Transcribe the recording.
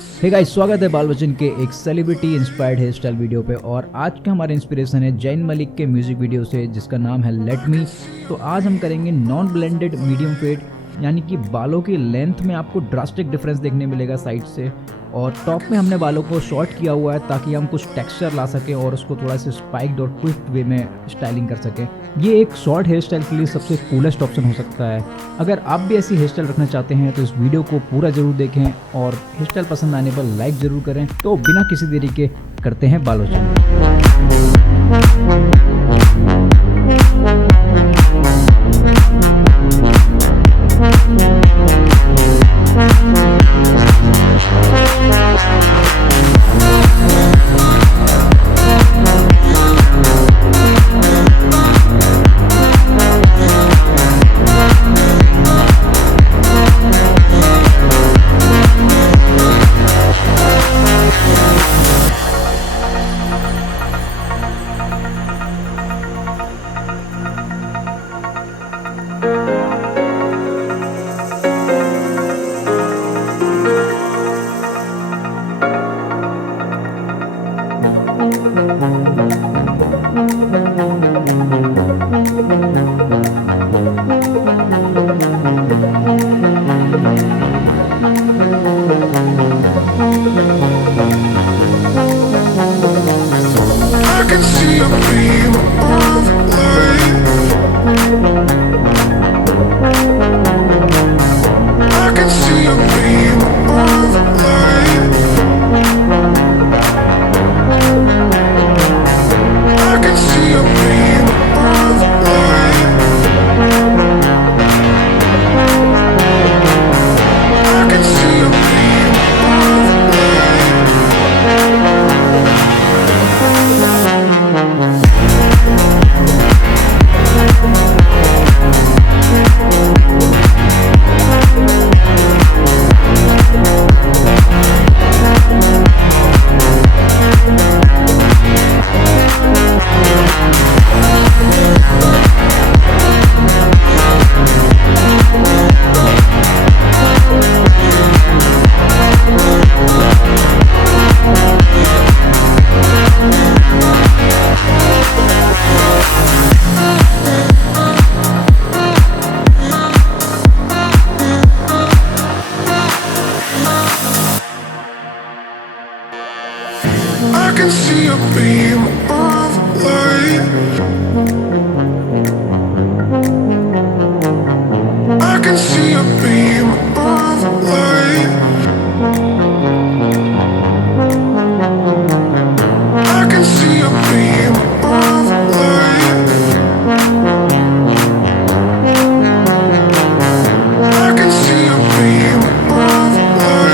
Hey guys, स्वागत है बाल बच्चन के एक celebrity inspired hair style video पे। और आज का हमारा इंस्पिरेशन है जैन मलिक के म्यूजिक वीडियो से जिसका नाम है लेट मी। तो आज हम करेंगे नॉन ब्लेंडेड मीडियम फेड, यानी कि बालों की लेंथ में आपको ड्रास्टिक डिफरेंस देखने मिलेगा साइड से। और टॉप में हमने बालों को शॉर्ट किया हुआ है ताकि हम कुछ टेक्सचर ला सकें और उसको थोड़ा सा स्पाइक्ड और क्विक वे में स्टाइलिंग कर सकें। ये एक शॉर्ट हेयर स्टाइल के लिए सबसे कूलेस्ट ऑप्शन हो सकता है। अगर आप भी ऐसी हेयर स्टाइल रखना चाहते हैं तो इस वीडियो को पूरा जरूर देखें और हेयर स्टाइल पसंद आने पर लाइक जरूर करें। तो बिना किसी देरी के करते हैं बालोचन। I can see a beam of light. I can see a beam of light. I can see a beam of light. I can see a beam of light.